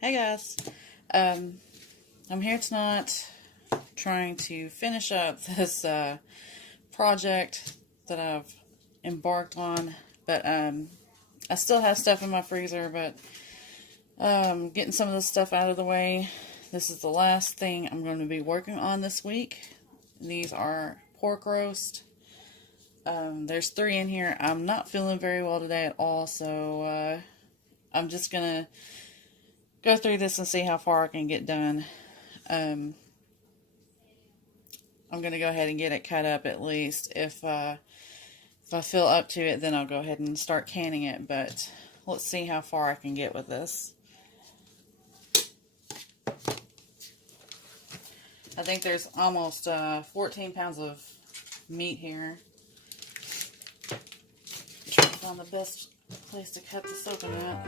Hey guys, I'm here tonight trying to finish up this project that I've embarked on, but I still have stuff in my freezer, but getting some of this stuff out of the way. This is the last thing I'm going to be working on this week. These are pork roast. There's 3 in here. I'm not feeling very well today at all, so I'm just going to go through this and see how far I can get done. I'm going to go ahead and get it cut up at least. If I feel up to it, then I'll go ahead and start canning it, but let's see how far I can get with this. I think there's almost 14 pounds of meat here. Trying to find the best place to cut this open at.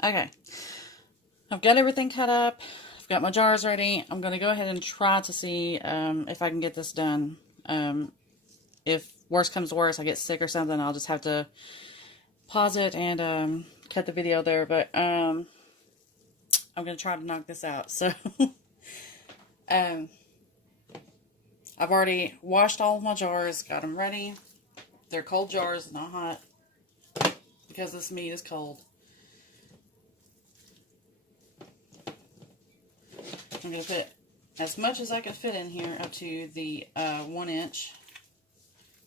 Okay, I've got everything cut up. I've got my jars ready. I'm going to go ahead and try to see if I can get this done. If worse comes to worse, I get sick or something, I'll just have to pause it and cut the video there. But I'm going to try to knock this out. So I've already washed all of my jars, got them ready. They're cold jars, not hot, because this meat is cold. I'm going to put as much as I can fit in here up to the 1-inch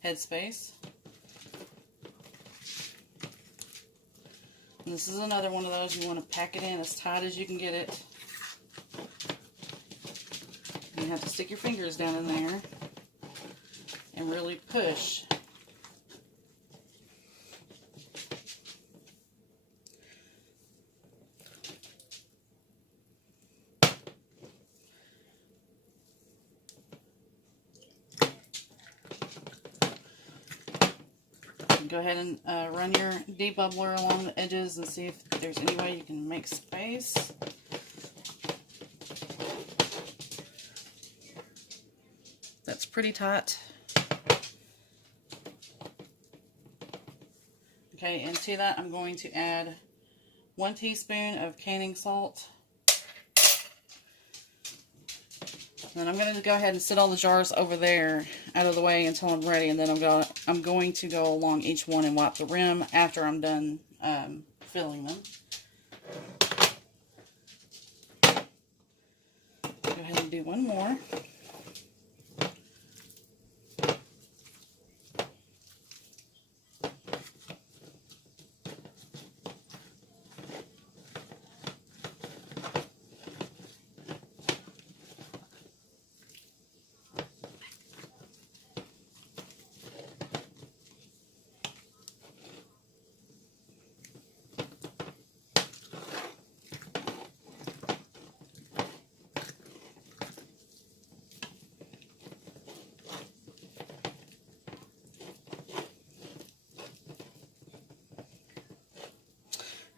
headspace. And this is another one of those, you want to pack it in as tight as you can get it. You have to stick your fingers down in there and really push. Go ahead and run your debubbler along the edges and see if there's any way you can make space. That's pretty tight. Okay, and to that I'm going to add 1 teaspoon of canning salt. And I'm going to go ahead and sit all the jars over there out of the way until I'm ready, and then I'm going to go along each one and wipe the rim after I'm done filling them. Go ahead and do one more.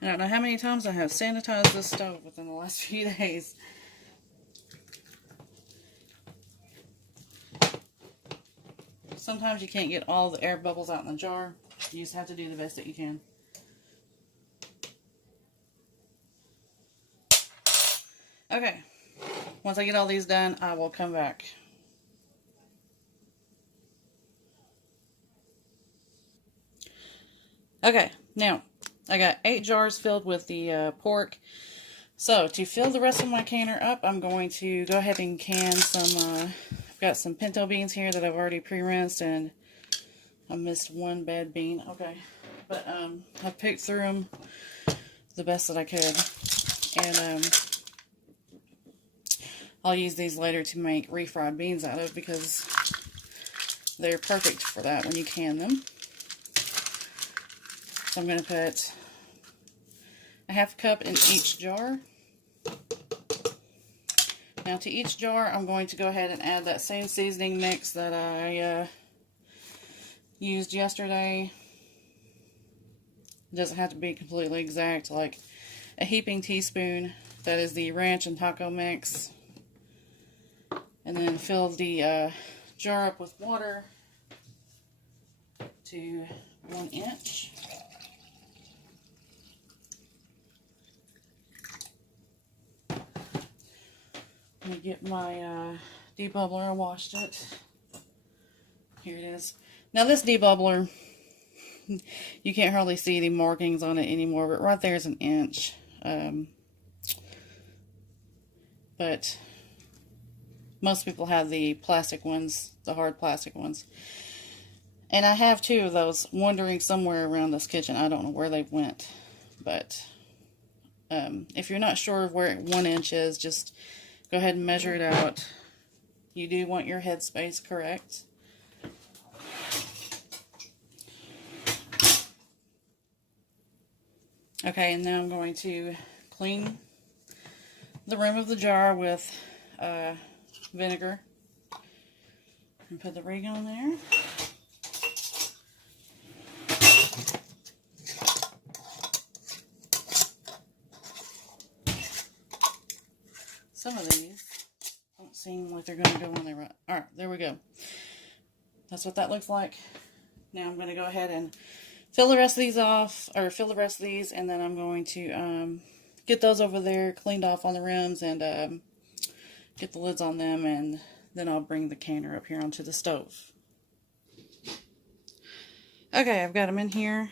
I don't know how many times I have sanitized this stove within the last few days. Sometimes you can't get all the air bubbles out in the jar. You just have to do the best that you can. Okay, once I get all these done, I will come back. Okay, now I got 8 jars filled with the pork. So to fill the rest of my canner up, I'm going to go ahead and can some, I've got some pinto beans here that I've already pre-rinsed, and I missed one bad bean. Okay, but I picked through them the best that I could, and I'll use these later to make refried beans out of, because they're perfect for that when you can them. So I'm going to put a half cup in each jar. Now to each jar, I'm going to go ahead and add that same seasoning mix that I used yesterday. It doesn't have to be completely exact, like a heaping teaspoon. That is the ranch and taco mix. And then fill the jar up with water to 1 inch. Let me get my debubbler. I washed it. Here it is. Now this debubbler, you can't hardly see any markings on it anymore, but right there is 1 inch. But most people have the plastic ones, the hard plastic ones. And I have 2 of those wandering somewhere around this kitchen. I don't know where they went. But if you're not sure of where 1 inch is, just go ahead and measure it out. You do want your headspace correct. Okay, and now I'm going to clean the rim of the jar with vinegar and put the ring on there. Some of these don't seem like they're going to go on there right. Alright, there we go. That's what that looks like. Now I'm going to go ahead and fill the rest of these off, or fill the rest of these, and then I'm going to get those over there cleaned off on the rims and get the lids on them, and then I'll bring the canner up here onto the stove. Okay, I've got them in here.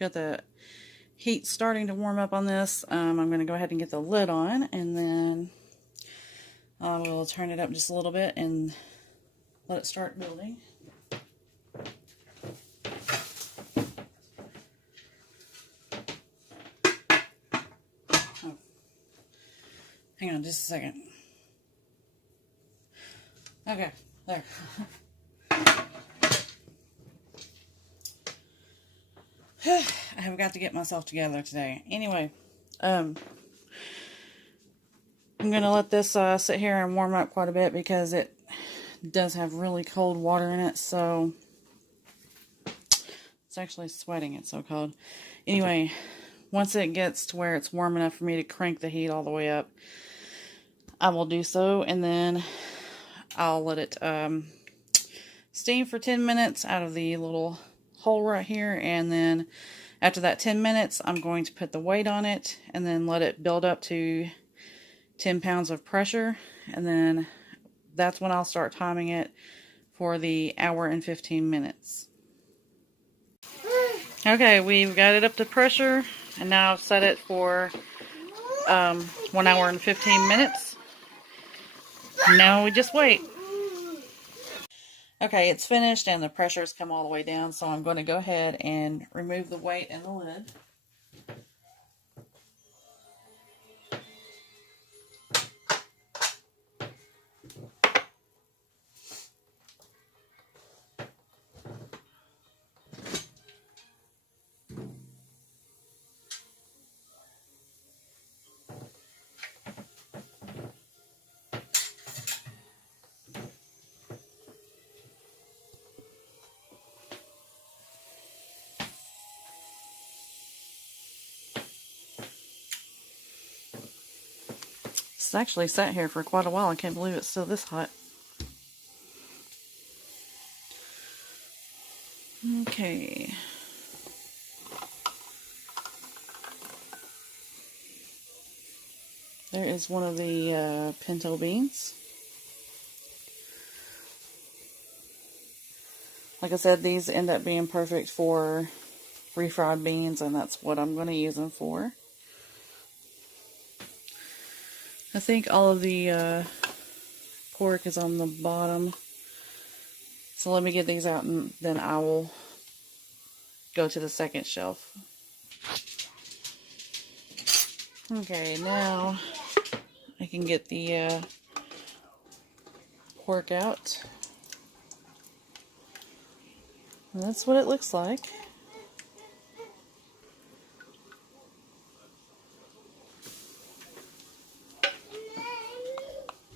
Got the heat starting to warm up on this. I'm going to go ahead and get the lid on, and then I will turn it up just a little bit and let it start building. Oh. Hang on just a second. Okay, there. I have got to get myself together today. Anyway, I'm going to let this sit here and warm up quite a bit, because it does have really cold water in it, so it's actually sweating. It's so cold. Anyway, once it gets to where it's warm enough for me to crank the heat all the way up, I will do so, and then I'll let it steam for 10 minutes out of the little hole right here, and then after that 10 minutes, I'm going to put the weight on it and then let it build up to 10 pounds of pressure, and then that's when I'll start timing it for the 1 hour and 15 minutes. Okay, we've got it up to pressure, and now I've set it for 1 hour and 15 minutes. Now we just wait. Okay, it's finished and the pressure's come all the way down, so I'm going to go ahead and remove the weight and the lid. It's actually sat here for quite a while. I can't believe it's still this hot. Okay. There is one of the pinto beans. Like I said, these end up being perfect for refried beans, and that's what I'm going to use them for. I think all of the pork is on the bottom. So let me get these out and then I will go to the second shelf. Okay, now I can get the pork out. And that's what it looks like.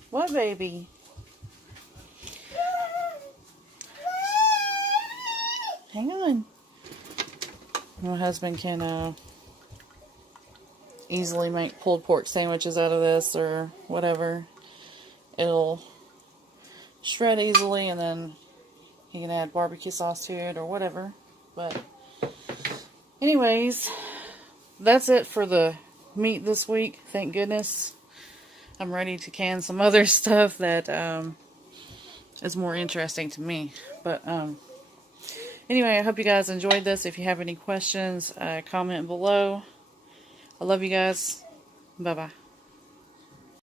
What, baby? Hang on. My husband can easily make pulled pork sandwiches out of this or whatever. It'll shred easily, and then you can add barbecue sauce to it or whatever. But anyways, that's it for the meat this week. Thank goodness. I'm ready to can some other stuff that is more interesting to me. But anyway, I hope you guys enjoyed this. If you have any questions, comment below. I love you guys. Bye-bye.